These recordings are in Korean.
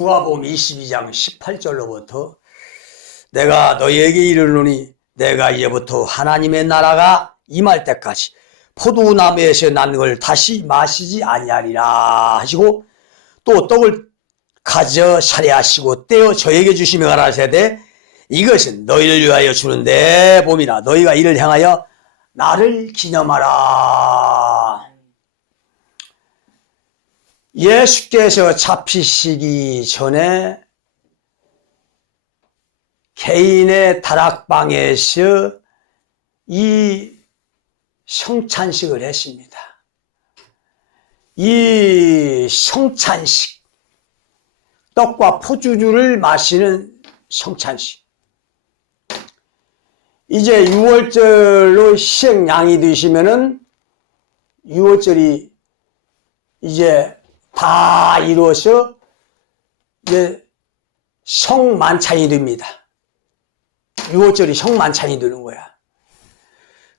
누가복음 22장 18절로부터 내가 너희에게 이르노니 내가 이제부터 하나님의 나라가 임할 때까지 포도나무에서 난 걸 다시 마시지 아니하리라 하시고, 또 떡을 가져 차례하시고 떼어 저에게 주시며 가라사대 이것은 너희를 위하여 주는 내 몸이라. 너희가 이를 향하여 나를 기념하라. 예수께서 잡히시기 전에 개인의 다락방에서 이 성찬식을 했습니다. 이 성찬식, 떡과 포도주를 마시는 성찬식. 이제 6월절로 시행양이 되시면은 6월절이 이제 다 이루어서 이제 성만찬이 됩니다. 6월절이 성만찬이 되는 거야.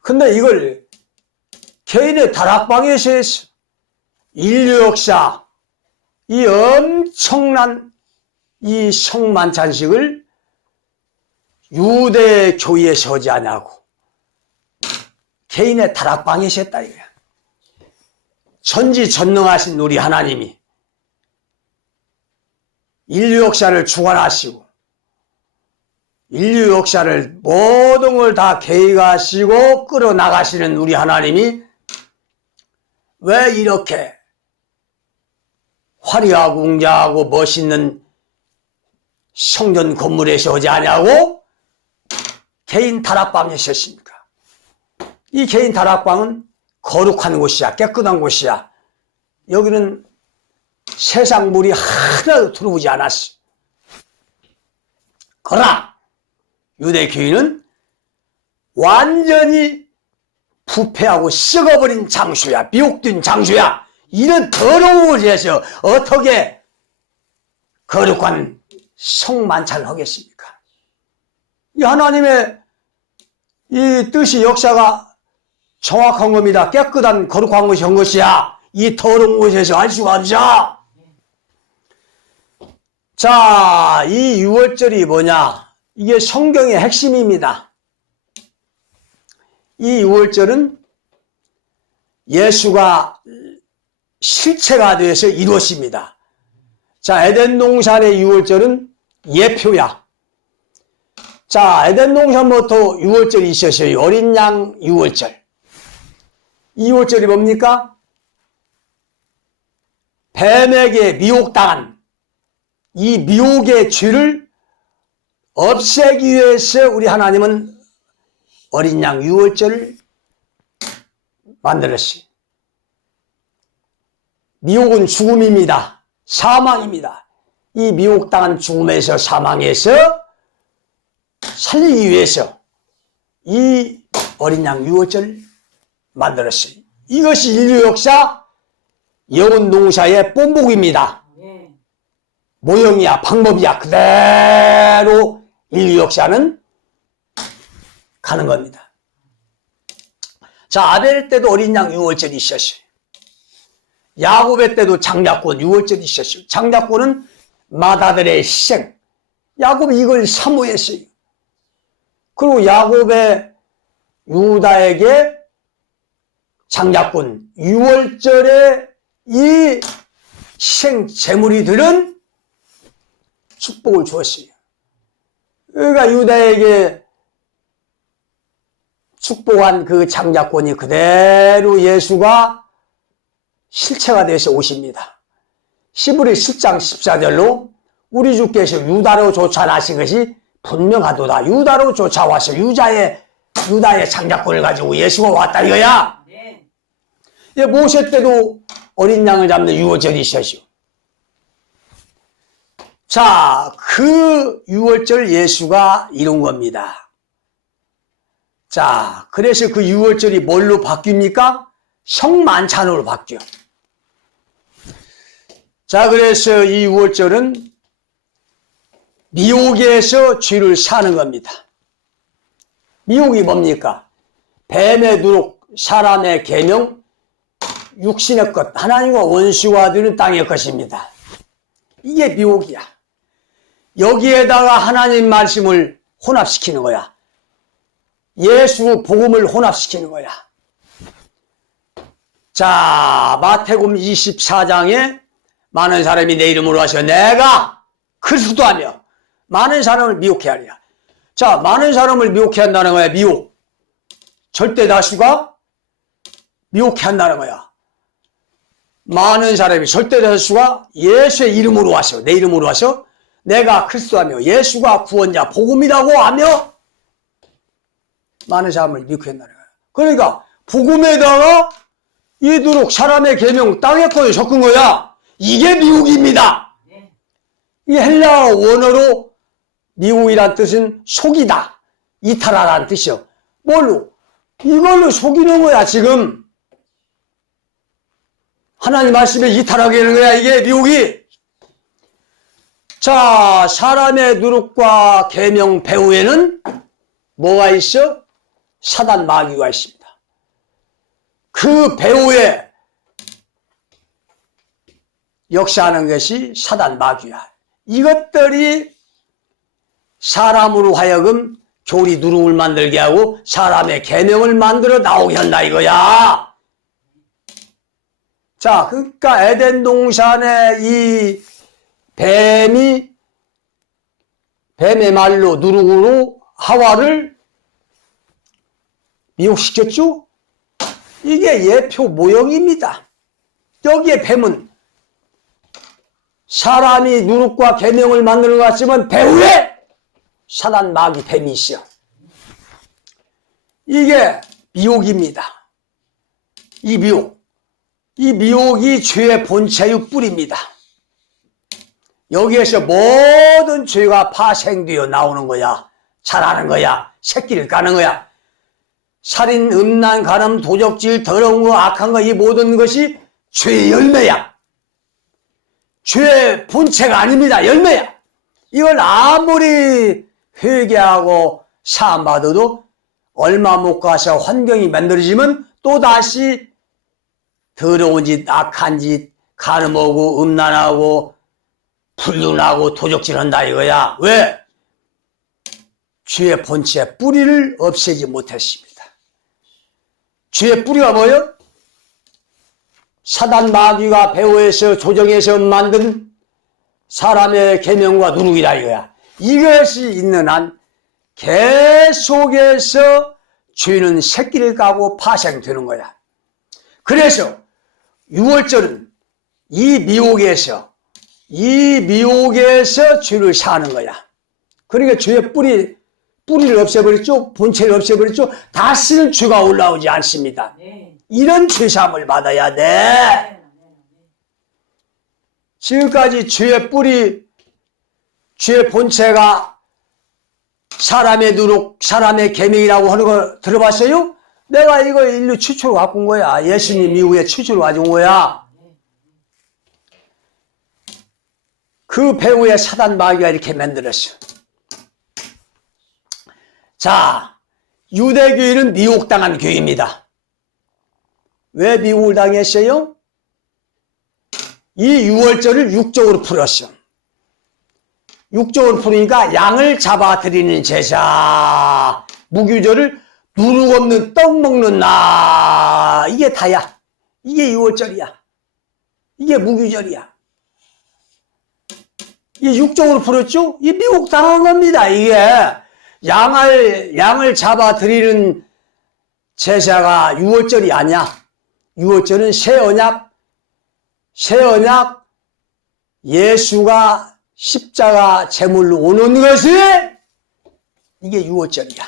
근데 이걸 개인의 다락방에서 했어. 인류 역사, 이 엄청난 이 성만찬식을 유대 교회에서 하지 않냐고 개인의 다락방에서 했다 이거야. 전지전능하신 우리 하나님이 인류 역사를 주관하시고 인류 역사를 모든 걸 다 계획하시고 끌어나가시는 우리 하나님이 왜 이렇게 화려하고 웅장하고 멋있는 성전 건물에서 하지 않냐고 개인 다락방에서 했습니까? 이 개인 다락방은 거룩한 곳이야. 깨끗한 곳이야. 여기는 세상 물이 하나도 들어오지 않았어. 그러나 유대교인은 완전히 부패하고 썩어버린 장소야. 미혹된 장소야. 이런 더러운 곳에서 어떻게 거룩한 성만찬을 하겠습니까? 이 하나님의 이 뜻이 역사가 정확한 겁니다. 깨끗한 거룩한 것이 한 것이야. 이 더러운 곳에서 할 수가 없어. 자, 이 6월절이 뭐냐? 이게 성경의 핵심입니다. 이 6월절은 예수가 실체가 되어서 이루어집니다. 자, 에덴 동산의 6월절은 예표야. 자, 에덴 동산부터 6월절이 있었어요. 어린 양 6월절. 이 6월절이 뭡니까? 뱀에게 미혹당한 이 미혹의 죄를 없애기 위해서 우리 하나님은 어린 양 6월절을 만들었어요. 미혹은 죽음입니다. 사망입니다. 이 미혹당한 죽음에서 사망에서 살리기 위해서 이 어린 양 6월절을 만들었어요. 이것이 인류 역사 영혼 농사의 본복입니다. 모형이야, 방법이야. 그대로 인류 역사는 가는 겁니다. 자, 아벨 때도 어린 양 6월절이 있었어요. 야곱의 때도 장자권 6월절이 있었어요. 장자권은 맏아들의 희생. 야곱이 이걸 사모했어요. 그리고 야곱의 유다에게 장자권 6월절에 이 희생 제물이 들은 축복을 주었어요. 그러니까 유다에게 축복한 그 장자권이 그대로 예수가 실체가 되어서 오십니다. 시브리 10장 14절로 우리 주께서 유다로 쫓아나신 것이 분명하도다. 유다로 쫓아와서 유다의 장자권을 가지고 예수가 왔다 이거야. 네. 예, 모세 때도 어린 양을 잡는 6월절이 있었죠. 자, 그 6월절 예수가 이룬 겁니다. 자, 그래서 그 6월절이 뭘로 바뀝니까? 성만찬으로 바뀌어. 자, 그래서 이 6월절은 미혹에서 죄를 사는 겁니다. 미혹이 뭡니까? 뱀의 누룩, 사람의 계명, 육신의 것, 하나님과 원수가 되는 땅의 것입니다. 이게 미혹이야. 여기에다가 하나님 말씀을 혼합시키는 거야. 예수 복음을 혼합시키는 거야. 자, 마태복음 24장에 많은 사람이 내 이름으로 하셔 내가 그리스도하며 많은 사람을 미혹해 하리라. 자, 많은 사람을 미혹해 한다는 거야. 미혹. 절대 다수가 미혹해 한다는 거야. 많은 사람이 절대 다수가 예수의 이름으로 하셔. 내 이름으로 하셔. 내가 그리스도하며 예수가 구원자 복음이라고 하며 많은 사람을 미혹해 한다는 거야. 그러니까 복음에다가 이도록 사람의 계명 땅에 거에 섞은 거야. 이게 미혹입니다. 이 헬라어 원어로 미혹이란 뜻은 속이다, 이탈하라는 뜻이요. 뭘로? 이걸로 속이는 거야. 지금 하나님 말씀에 이탈하게 하는 거야. 이게 미혹이. 자, 사람의 누룩과 계명 배후에는 뭐가 있어? 사단 마귀가 있습니다. 그 배후에 역사하는 것이 사단 마귀야. 이것들이 사람으로 하여금 교리 누룩을 만들게 하고 사람의 계명을 만들어 나오게 한다 이거야. 자, 그러니까 에덴 동산에 이 뱀의 말로 누룩으로 하와를 미혹시켰죠? 이게 예표 모형입니다. 여기에 뱀은 사람이 누룩과 계명을 만드는 것 같지만 배후에 사단 마귀 뱀이 있어. 이게 미혹입니다. 이 미혹이 죄의 본체의 뿌리입니다. 여기에서 모든 죄가 파생되어 나오는 거야. 자라는 거야. 새끼를 까는 거야. 살인, 음란, 간음, 도적질, 더러운 거, 악한 거, 이 모든 것이 죄의 열매야. 죄의 본체가 아닙니다. 열매야. 이걸 아무리 회개하고 사함받아도 얼마 못 가서 환경이 만들어지면 또다시 더러운 짓, 악한 짓, 간음하고 음란하고 불륜하고 도적질한다 이거야. 왜? 죄의 본체 뿌리를 없애지 못했습니다. 죄의 뿌리가 뭐예요? 사단 마귀가 배후에서 조정해서 만든 사람의 계명과 누룩이다 이거야. 이것이 있는 한 계속해서 죄는 새끼를 까고 파생되는 거야. 그래서 6월절은 이 미혹에서 죄를 사는 거야. 그러니까 죄의 뿌리를 없애버렸죠. 본체를 없애버렸죠. 다시는 죄가 올라오지 않습니다. 이런 죄사함을 받아야 돼. 지금까지 죄의 뿌리, 죄의 본체가 사람의 누룩, 사람의 계명이라고 하는 거 들어봤어요? 내가 이거 인류 최초로 갖고 온 거야. 예수님 이후에 최초로 가져온 거야. 그 배후에 사단 마귀가 이렇게 만들었어. 자, 유대교회는 미혹당한 교회입니다. 왜 미혹을 당했어요? 이 6월절을 육적으로 풀었어. 육적으로 풀으니까 양을 잡아드리는 제사, 무교절을 누룩 없는 떡 먹는 날, 이게 다야. 이게 6월절이야. 이게 무교절이야. 이 육적으로 풀었죠? 이 미혹당한 겁니다. 이게 양을 잡아드리는 제사가 6월절이 아니야. 6월절은 새 언약 예수가 십자가 제물로 오는 것이 이게 6월절이야.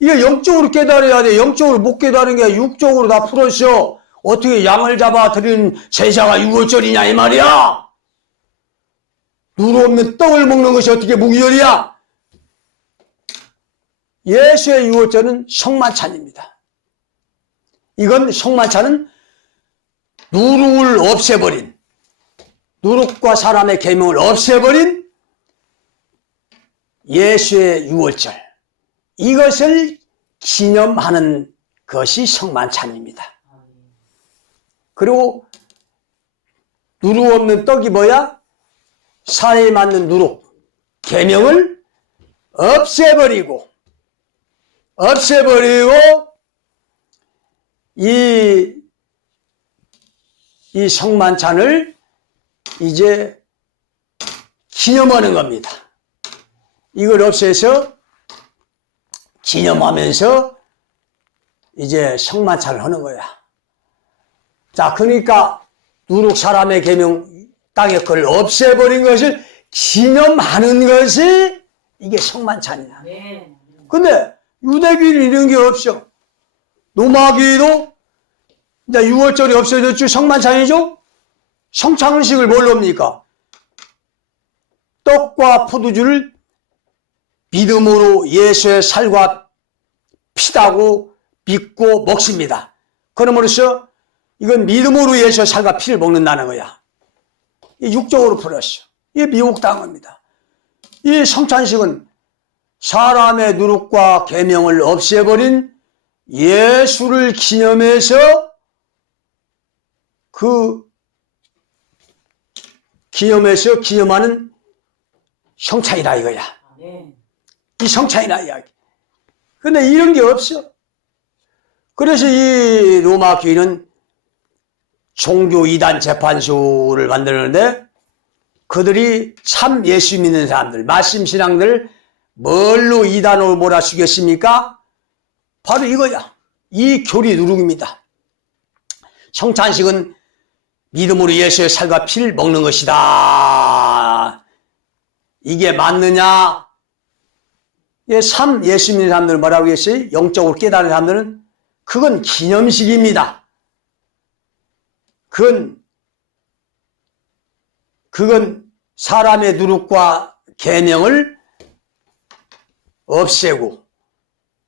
이게 영적으로 깨달아야 돼. 영적으로 못 깨달은 게 육적으로 다 풀었어. 어떻게 양을 잡아드리는 제사가 6월절이냐 이 말이야. 누룩 없는 떡을 먹는 것이 어떻게 무기절이야? 예수의 6월절은 성만찬입니다. 이건 성만찬은 누룩을 없애버린, 누룩과 사람의 계명을 없애버린 예수의 6월절, 이것을 기념하는 것이 성만찬입니다. 그리고 누룩 없는 떡이 뭐야? 사례에 맞는 누룩, 계명을 없애버리고 이 성만찬을 이제 기념하는 겁니다. 이걸 없애서 기념하면서 이제 성만찬을 하는 거야. 자, 그러니까 누룩 사람의 계명 땅의 걸 없애버린 것을 기념하는 것이 이게 성만찬이야. 근데 유대교는 이런 게 없어. 노마교회도 이제 6월절이 없어졌죠. 성만찬이죠. 성찬식을 뭘로 합니까? 떡과 포도주를 믿음으로 예수의 살과 피다고 믿고 먹습니다. 그러므로써 이건 믿음으로 예수의 살과 피를 먹는다는 거야. 육적으로 풀었어. 이게 미혹당한 겁니다. 이 성찬식은 사람의 누룩과 계명을 없애버린 예수를 기념해서 기념하는 성찬이라 이거야. 이 성찬이라 이야기. 근데 이런 게 없어. 그래서 이 로마 교회는 종교 이단 재판소를 만드는데 그들이 참 예수 믿는 사람들, 말씀 신앙들 뭘로 이단으로 몰아주겠습니까? 바로 이거야. 이 교리 누룩입니다. 성찬식은 믿음으로 예수의 살과 피를 먹는 것이다. 이게 맞느냐? 참 예수 믿는 사람들 뭐라고 했어요? 영적으로 깨달은 사람들은 그건 기념식입니다. 그건 사람의 누룩과 계명을 없애고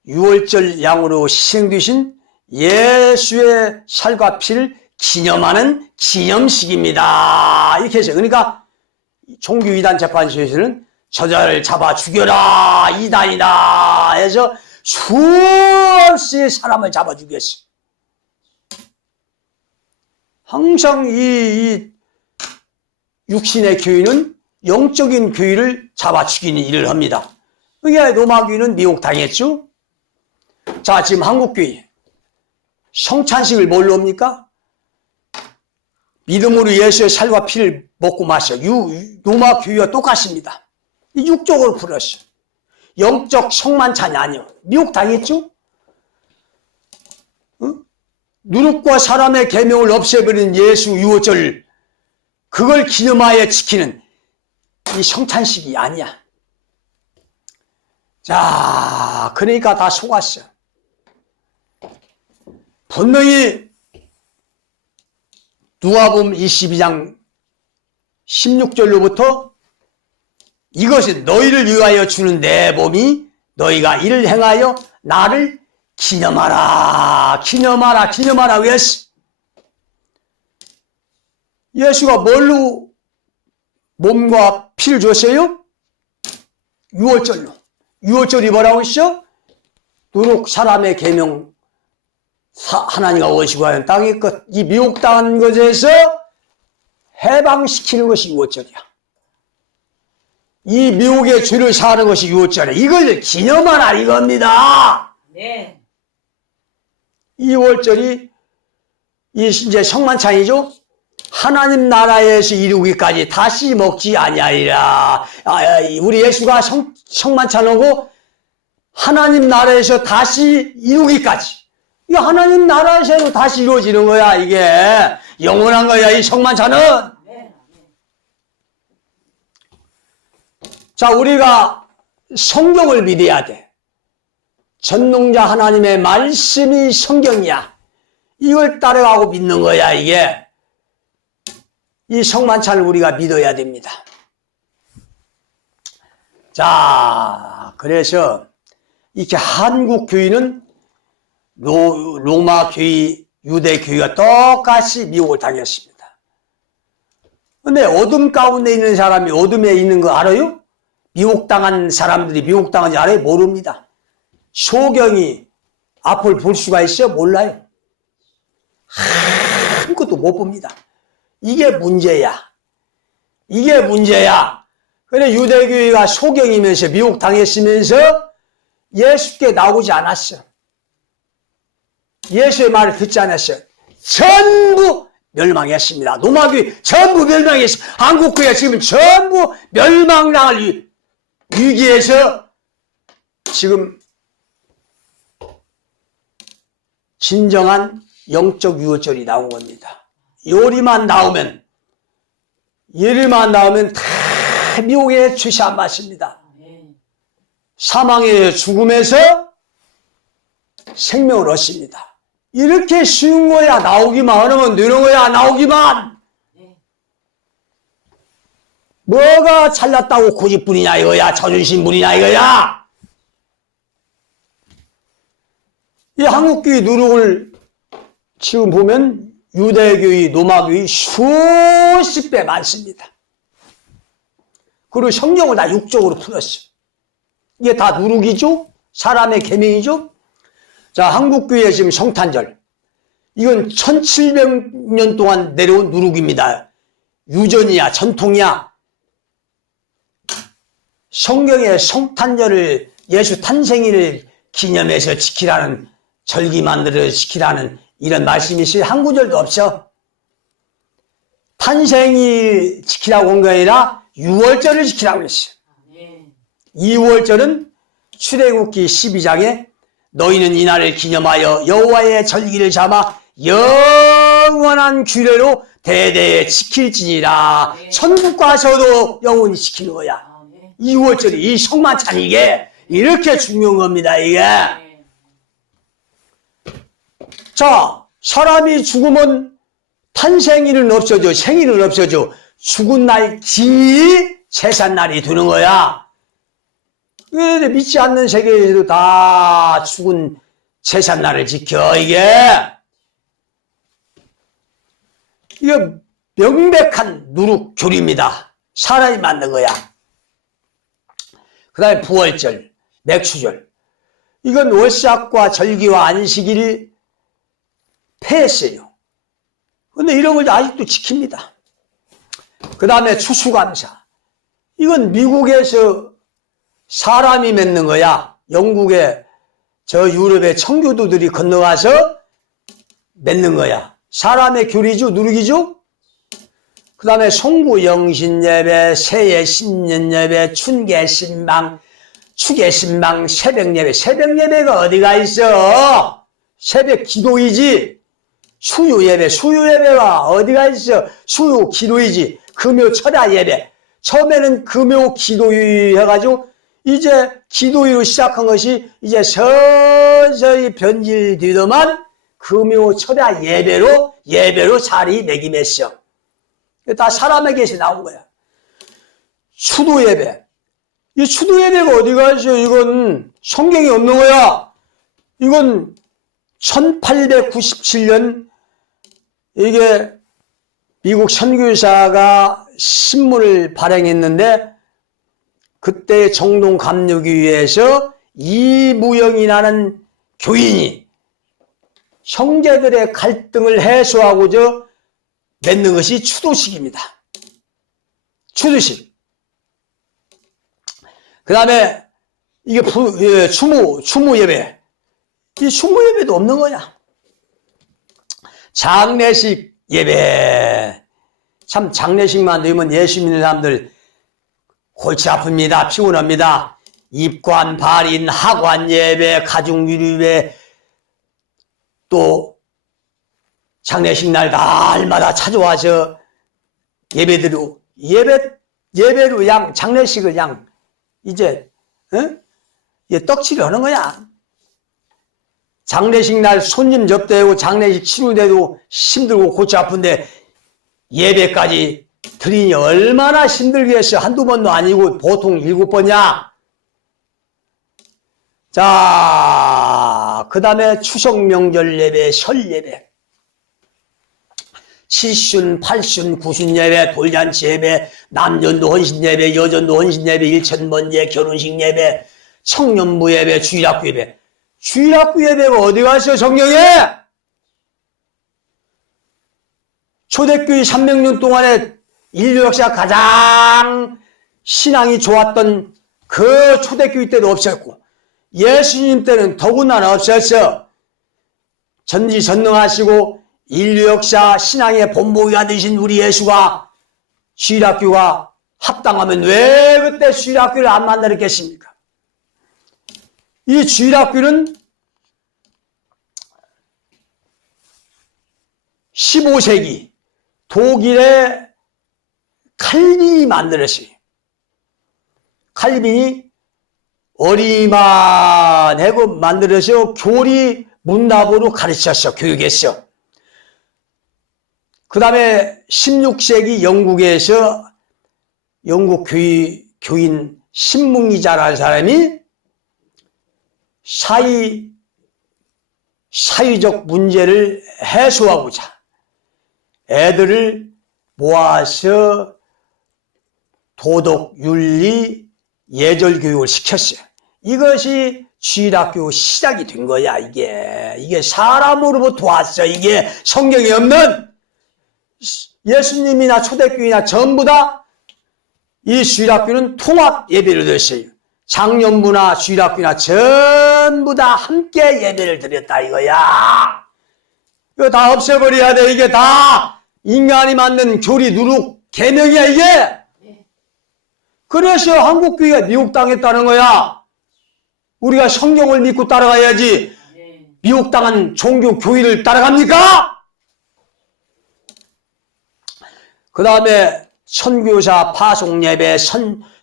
유월절 양으로 희생되신 예수의 살과 피를 기념하는 기념식입니다. 이렇게 해서 그러니까 종교 이단 재판소에서는 저자를 잡아 죽여라 이단이다 해서 수없이 사람을 잡아 죽였어. 항상 이 육신의 교인은 영적인 교인을 잡아 죽이는 일을 합니다. 그게 로마 교인은 미혹당했죠. 자, 지금 한국 교회 성찬식을 뭘로 합니까? 믿음으로 예수의 살과 피를 먹고 마셔. 로마 교회와 똑같습니다. 육적으로 풀었어. 영적 성만찬이 아니요. 미혹당했죠? 응? 누룩과 사람의 계명을 없애버린 예수 유월절 그걸 기념하여 지키는 이 성찬식이 아니야. 자, 그러니까 다 속았어. 분명히 누가복음 22장 16절로부터 이것이 너희를 위하여 주는 내 몸이 너희가 이를 행하여 나를 기념하라. 왜 했어? 예수가 뭘로 몸과 피를 줬어요? 유월절로. 유월절이 뭐라고 했어? 누룩 사람의 계명 하나님과 원시고 하는 땅의 것, 이 미혹당한 것에서 해방시키는 것이 유월절이야. 이 미혹의 죄를 사하는 것이 유월절이야. 이걸 기념하라 이겁니다. 네. 이 유월절이 이제 성만찬이죠. 하나님 나라에서 이루기까지 다시 먹지 아니하리라. 우리 예수가 성만찬하고 하나님 나라에서 다시 이루기까지. 이 하나님 나라에서 다시 이루어지는 거야. 이게 영원한 거야. 이 성만찬은. 자, 우리가 성경을 믿어야 돼. 전능자 하나님의 말씀이 성경이야. 이걸 따라가고 믿는 거야. 이게 이 성만찬을 우리가 믿어야 됩니다. 자, 그래서 이렇게 한국 교회는 로마 교회, 유대 교회가 똑같이 미혹을 당했습니다. 근데 어둠 가운데 있는 사람이 어둠에 있는 거 알아요? 미혹당한 사람들이 미혹당한지 알아요? 모릅니다. 소경이 앞을 볼 수가 있어요? 몰라요. 아무것도 못 봅니다. 이게 문제야. 이게 문제야. 그래 유대교회가 소경이면서 미혹당했으면서 예수께 나오지 않았어. 예수의 말을 듣지 않았어. 전부 멸망했습니다. 노마교회 전부 멸망했어. 한국교회가 지금 전부 멸망당할 위기에서 지금 진정한 영적 유월절이 나온 겁니다. 요리만 나오면 예리만 나오면 다 미혹의 죄시 안 맞습니다. 사망의 죽음에서 생명을 얻습니다. 이렇게 쉬운 거야. 나오기만 하면 되는 거야. 나오기만. 뭐가 잘났다고 고집뿐이냐 이거야. 자존심뿐이냐 이거야. 이 한국교회 누룩을 지금 보면 유대교회, 노마교회 수십 배 많습니다. 그리고 성경을 다 육적으로 풀었어. 이게 다 누룩이죠? 사람의 계명이죠? 자, 한국교회 지금 성탄절. 이건 1700년 동안 내려온 누룩입니다. 유전이야, 전통이야. 성경에 성탄절을 예수 탄생일을 기념해서 지키라는 절기 만들어 지키라는 이런 말씀이 있어요. 한 구절도 없어. 탄생일 지키라고 한 게 아니라 6월절을 지키라고 했어요. 2월절은 출애굽기 12장에 너희는 이날을 기념하여 여호와의 절기를 잡아 영원한 규례로 대대에 지킬지니라. 천국 가서도 영원히 지키는 거야. 2월절이 이 성만찬 이게 이렇게 중요한 겁니다. 이게. 자, 사람이 죽으면 탄생일은 없어져, 생일은 없어져. 죽은 날 기 제삿날이 되는 거야. 그런데 믿지 않는 세계에서도 다 죽은 제삿날을 지켜. 이게 명백한 누룩 교리입니다. 사람이 만든 거야. 그 다음에 부활절, 맥추절. 이건 월삭과 절기와 안식일을 폐했어요. 근데 이런 걸 아직도 지킵니다. 그 다음에 추수감사. 이건 미국에서 사람이 맺는 거야. 영국에 저 유럽의 청교도들이 건너가서 맺는 거야. 사람의 교리죠, 누룩이죠. 그 다음에 송구영신예배, 새해 신년예배, 춘계신방, 추계신방, 새벽예배. 새벽예배가 어디가 있어? 새벽 기도이지. 수요예배가 어디가 있어? 수요 기도이지. 금요 철야 예배. 처음에는 금요 기도유 해가지고 이제 기도유로 시작한 것이 이제 서서히 변질되더만 금요 철야 예배로 자리 매김했어. 다 사람에게서 나온 거야. 추도 예배. 이 추도 예배가 어디가 있어? 이건 성경이 없는 거야. 이건 1897년 이게 미국 선교사가 신문을 발행했는데 그때 정동 감리교회에서 이무영이라는 교인이 형제들의 갈등을 해소하고자 맺는 것이 추도식입니다. 추도식. 그 다음에 이게 추모 예배. 이 추모 예배도 없는 거야. 장례식 예배. 참 장례식만 되면 예수 믿는 사람들 골치 아픕니다. 피곤합니다. 입관, 발인, 하관 예배, 가족유리배, 또 장례식 날 날마다 찾아와서 예배로 장례식을 이제 떡칠을 하는 거야. 장례식 날 손님 접대하고 장례식 치료대도 힘들고 골치 아픈데 예배까지 드리니 얼마나 힘들겠어. 한두 번도 아니고 보통 7번이야. 자, 그 다음에 추석 명절 예배, 설 예배. 칠순, 팔순, 구순 예배, 돌잔치 예배, 남전도 헌신 예배, 여전도 헌신 예배, 일천번제, 결혼식 예배, 청년부 예배, 주일학교 예배. 주일학교 예배가 어디 갔어요, 성경에? 초대교회 300년 동안에 인류 역사 가장 신앙이 좋았던 그 초대교회 때도 없었고 예수님 때는 더군다나 없었어. 전지전능하시고 인류 역사 신앙의 본보기가 되신 우리 예수가 주일학교가 합당하면 왜 그때 주일학교를 안 만들었겠습니까? 이 주일학교는 15세기 독일의 칼빈이 만들었어요. 칼빈이 어리만하고 만들어서 교리 문답으로 가르쳤어. 교육했어. 그 다음에 16세기 영국에서 영국 교인 신문기자라는 사람이 사회적 문제를 해소하고자 애들을 모아서 도덕, 윤리, 예절 교육을 시켰어요. 이것이 주일학교 시작이 된 거야. 이게 사람으로부터 왔어. 이게 성경에 없는 예수님이나 초대교회나 전부 다 이 주일학교는 통합 예배를 드렸어요. 장년부나 주일학교나 전부 다 함께 예배를 드렸다 이거야. 이거 다 없애버려야 돼. 이게 다 인간이 만든 교리 누룩 계명이야 이게. 그래서 한국교회가 미혹당했다는 거야. 우리가 성경을 믿고 따라가야지 미혹당한 종교 교회를 따라갑니까? 그 다음에 선교사 파송예배,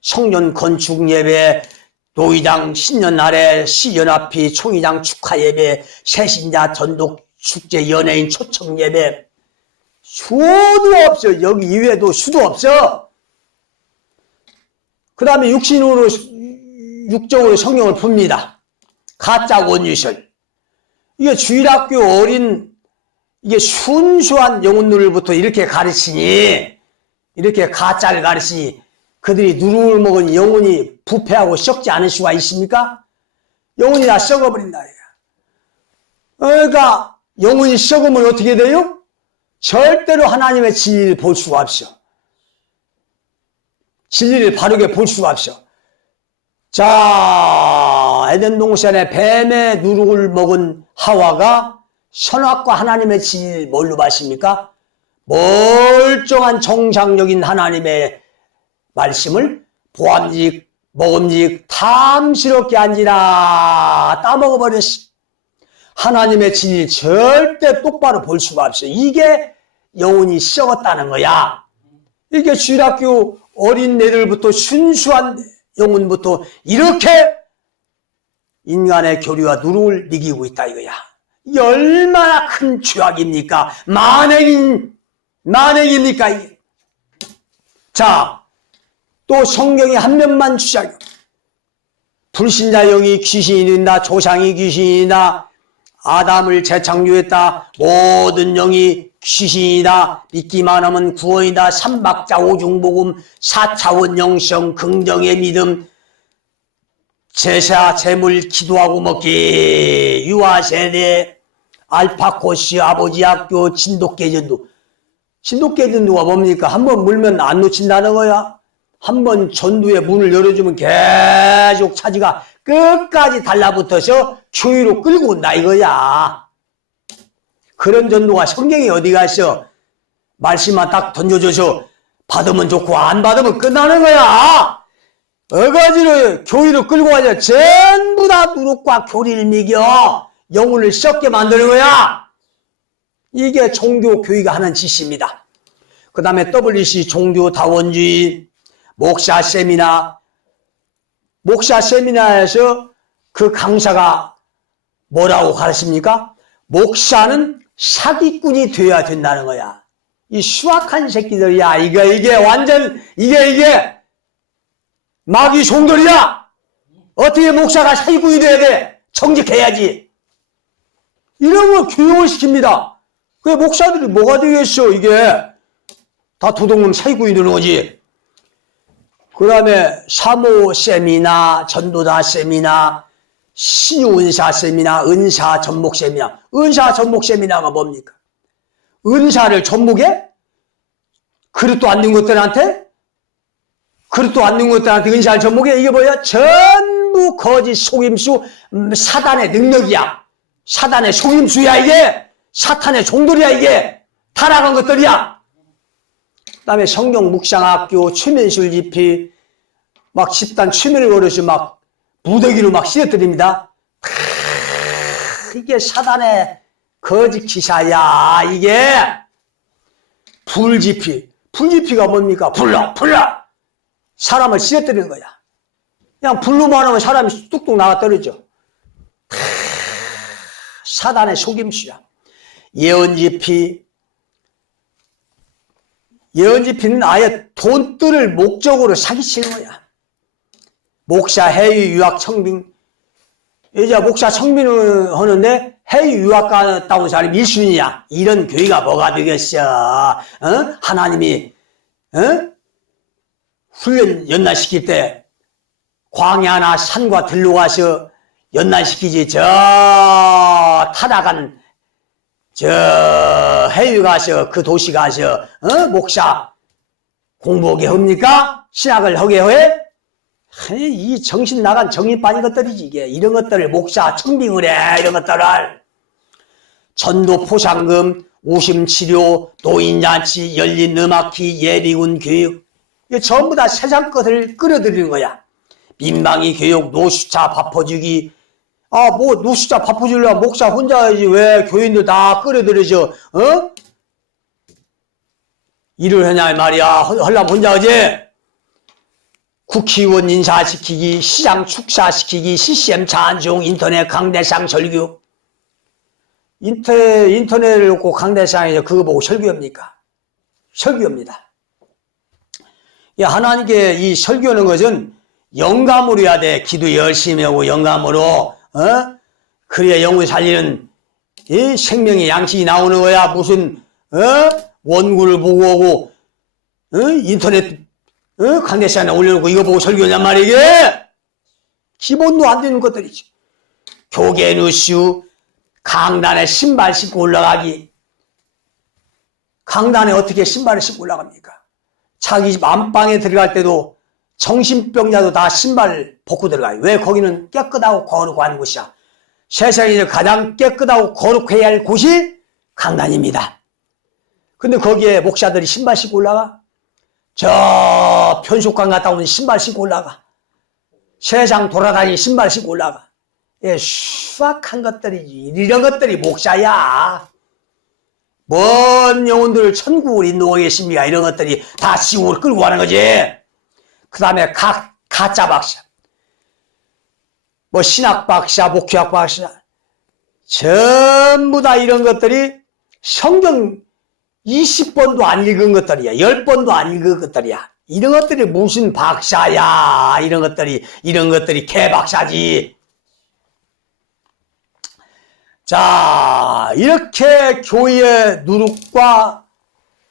성년 건축예배, 노회장 신년날에 시연합회 총회장 축하예배, 새신자 전독 축제 연예인 초청예배 수도 없어. 여기 이외에도 수도 없어. 그 다음에 육적으로 성경을 풉니다. 가짜 원유설. 이게 주일학교 어린 이게 순수한 영혼들부터 이렇게 가르치니 이렇게 가짜를 가르치니 그들이 누룩을 먹은 영혼이 부패하고 썩지 않을 수가 있습니까? 영혼이 다 썩어버린다. 그러니까 영혼이 썩으면 어떻게 돼요? 절대로 하나님의 진리를 볼 수가 없어. 진리를 바르게 볼 수가 없어. 자, 에덴 동산에 뱀의 누룩을 먹은 하와가 선악과 하나님의 진리를 뭘로 봤습니까? 멀쩡한 정상적인 하나님의 말씀을 보암직, 먹음직, 탐스럽게 앉으라 따먹어버렸어. 하나님의 진리를 절대 똑바로 볼 수가 없어. 이게 영혼이 썩었다는 거야. 이게 주일학교 어린애들부터 순수한 영혼부터 이렇게 인간의 교리와 누룩을 이기고 있다 이거야. 이게 얼마나 큰 죄악입니까? 만행입니까 이게? 자, 또 성경에 한 면만 주장해. 불신자 영이 귀신이 된다. 조상이 귀신이다. 아담을 재창조했다. 모든 영이 귀신이다. 믿기만 하면 구원이다. 삼박자 오중복음 4차원 영성 긍정의 믿음 제사 제물 기도하고 먹기 유아세대 알파코스 아버지 학교 진돗개전도. 진돗개전도가 뭡니까? 한번 물면 안 놓친다는 거야. 한번 전도의 문을 열어주면 계속 차지가 끝까지 달라붙어서 교회로 끌고 온다 이거야. 그런 전도가 성경에 어디 갔어? 말씀만 딱 던져줘서 받으면 좋고 안 받으면 끝나는 거야. 어거지로 교회로 끌고 가서 전부 다 누룩과 교리를 미겨 영혼을 썩게 만드는 거야. 이게 종교교회가 하는 짓입니다. 그 다음에 WC 종교다원주의 목사 세미나에서 그 강사가 뭐라고 가르칩니까? 목사는 사기꾼이 되어야 된다는 거야. 이 수악한 새끼들이야. 이게 완전 이게 마귀 종들이야. 어떻게 목사가 사기꾼이 돼야 돼? 정직해야지. 이런 걸 교육을 시킵니다. 그 목사들이 뭐가 되겠어? 이게 다 도둑놈 사기꾼이 되는 거지. 그 다음에 사모 세미나, 전도자 세미나, 신유은사 세미나, 은사 전목 세미나. 은사 전목 세미나가 뭡니까? 은사를 전목에 그릇도 안 든 것들한테? 그릇도 안 든 것들한테 은사를 전목해? 이게 뭐야? 전부 거짓 속임수, 사단의 능력이야. 사단의 속임수야, 이게. 사탄의 종들이야, 이게. 타락한 것들이야. 그 다음에 성경 묵상학교, 최면술 집회, 막 집단 최면을 걸어서 막 무더기로 막 씌어드립니다. 이게 사단의 거짓 기사야, 이게. 불지피. 불지피가 뭡니까? 불러! 사람을 씌어드리는 거야. 그냥 불로만 하면 사람이 뚝뚝 나가 떨어져. 사단의 속임수야. 예언지피. 예언지피는 아예 돈뜰을 목적으로 사기치는 거야. 목사 해외 유학 청빙. 이제 목사 청빙을 하는데 해외 유학 갔다 온 사람이 1순위야. 이런 교회가 뭐가 되겠어? 하나님이 훈련 연날시킬 때 광야나 산과 들로 가서 연날시키지. 저 타락한 저 해외 가서 그 도시 가서 목사 공부하게 합니까? 신학을 하게 해? 이 정신 나간 정신 빠진 것들이지. 이게 이런 것들을 목사 청빙을 해. 이런 것들을 전도 포상금, 오심치료, 노인잔치, 열린 음악회, 예비군 교육, 이거 전부 다 세상 것을 끌어들이는 거야. 민방위 교육, 노숙자 밥퍼주기. 뭐 노숙자 밥퍼주려면 목사 혼자 하지 왜 교인들 다 끌어들여서 일을 하냐 말이야. 하려면 혼자 하지. 국회의원 인사시키기, 시장 축사시키기, CCM 찬종, 인터넷 강대상 설교. 인터넷을 놓고 강대상에서 그거 보고 설교합니까? 설교합니다. 하나님께 이 설교하는 것은 영감으로 해야 돼. 기도 열심히 하고 영감으로. 그래야 영을 살리는 이 생명의 양식이 나오는 거야. 무슨 원고를 보고 오고 인터넷 강대상에 올려놓고 이거 보고 설교하냔 말이야. 이게 기본도 안 되는 것들이지. 교계 누슈, 강단에 신발 신고 올라가기. 강단에 어떻게 신발을 신고 올라갑니까? 자기 집 안방에 들어갈 때도 정신병자도 다 신발 벗고 들어가요. 왜? 거기는 깨끗하고 거룩한 곳이야. 세상에서 가장 깨끗하고 거룩해야 할 곳이 강단입니다. 근데 거기에 목사들이 신발 신고 올라가? 저 편속관 갔다 오면 신발 신고 올라가. 세상 돌아다니는 신발 신고 올라가. 수악한 것들이지. 이런 것들이 목사야. 먼 영혼들을 천국을 인도하게 계십니까? 이런 것들이 다 지옥을 끌고 가는 거지. 그 다음에 가짜 박사. 뭐 신학 박사, 목회학 박사. 전부 다 이런 것들이 성경 20번도 안 읽은 것들이야. 10번도 안 읽은 것들이야. 이런 것들이 무슨 박사야. 이런 것들이 개박사지. 자, 이렇게 교회의 누룩과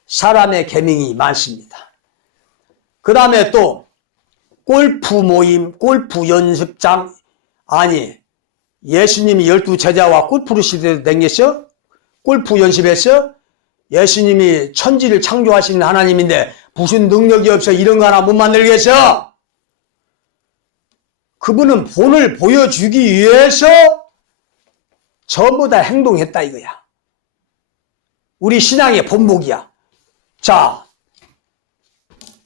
사람의 계명이 많습니다. 그 다음에 또 골프 모임, 골프 연습장. 아니, 예수님이 12제자와 골프를 시대에 다녔어? 골프 연습했어? 예수님이 천지를 창조하시는 하나님인데 무슨 능력이 없어 이런 거 하나 못 만들겠어? 그분은 본을 보여주기 위해서 전부 다 행동했다 이거야. 우리 신앙의 본목이야. 자,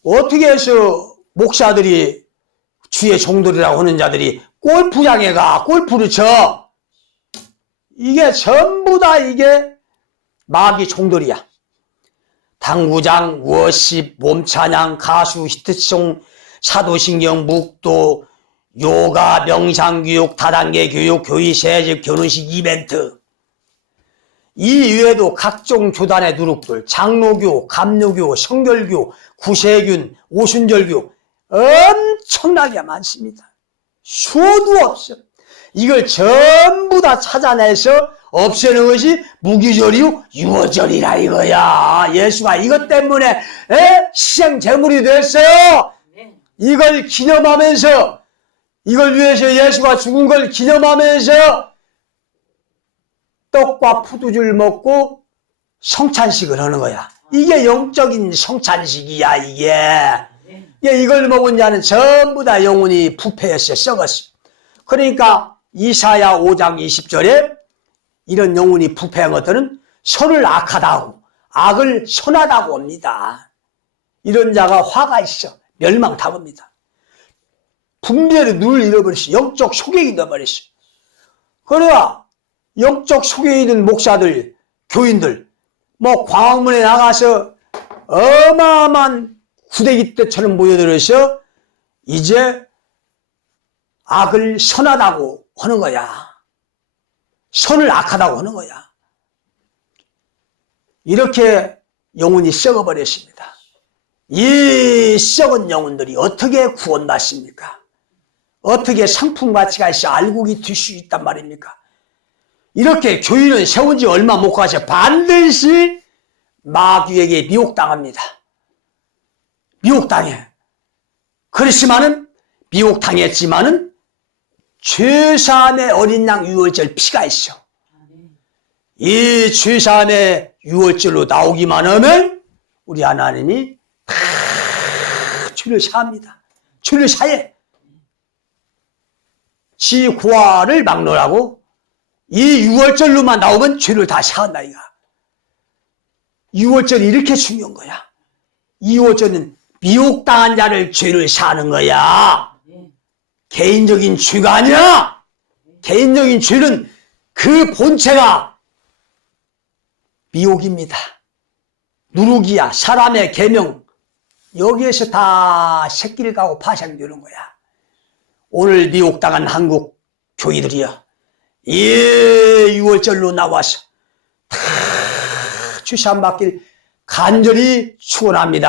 어떻게 해서 목사들이 주의 종들이라고 하는 자들이 골프장에 가 골프를 쳐? 이게 전부 다 이게 마귀 종들이야. 당구장, 워십, 몸찬양, 가수, 히트송, 사도신경, 묵도, 요가, 명상교육, 다단계 교육, 교의, 세집, 결혼식, 이벤트. 이 외에도 각종 교단의 누룩들, 장로교, 감로교, 성결교, 구세균, 오순절교 엄청나게 많습니다. 수도 없어. 이걸 전부 다 찾아내서 없애는 것이 무기절이요 유어절이라 이거야. 예수가 이것 때문에 희생제물이 됐어요. 이걸 기념하면서, 이걸 위해서 예수가 죽은 걸 기념하면서 떡과 푸두줄 먹고 성찬식을 하는 거야. 이게 영적인 성찬식이야, 이게. 이걸 먹은 자는 전부 다 영혼이 부패했어, 썩었어. 그러니까 이사야 5장 20절에 이런 영혼이 부패한 것들은 선을 악하다고, 악을 선하다고 합니다. 이런 자가 화가 있어. 멸망당합니다. 분별의 눈을 잃어버렸어. 영적 소경이 되어버렸어. 그래야 영적 소경이 있는 목사들, 교인들, 광화문에 나가서 어마어마한 구데기 때처럼 모여들어서 이제 악을 선하다고 하는 거야. 선을 악하다고 하는 거야. 이렇게 영혼이 썩어버렸습니다. 이 썩은 영혼들이 어떻게 구원받습니까? 어떻게 상품 가치가 있어 알곡이 될 수 있단 말입니까? 이렇게 교인은 세운 지 얼마 못 가서 반드시 마귀에게 미혹당합니다. 미혹당해. 그렇지만은, 미혹당했지만은, 죄사함의 어린 양 유월절 피가 있어. 이 죄사함의 유월절로 나오기만 하면, 우리 하나님이 다 죄를 사합니다. 죄를 사해. 지 고아를 막론하고, 이 유월절로만 나오면 죄를 다 사한다, 이가. 유월절이 이렇게 중요한 거야. 유월절은 미혹당한 자를 죄를 사는 거야. 개인적인 죄가 아니라, 개인적인 죄는 그 본체가 미혹입니다. 누룩이야. 사람의 계명. 여기에서 다 새끼를 가고 파생되는 거야. 오늘 미혹당한 한국 교회들이여. 유월절로 나와서 다 주시함 받길 간절히 축원합니다.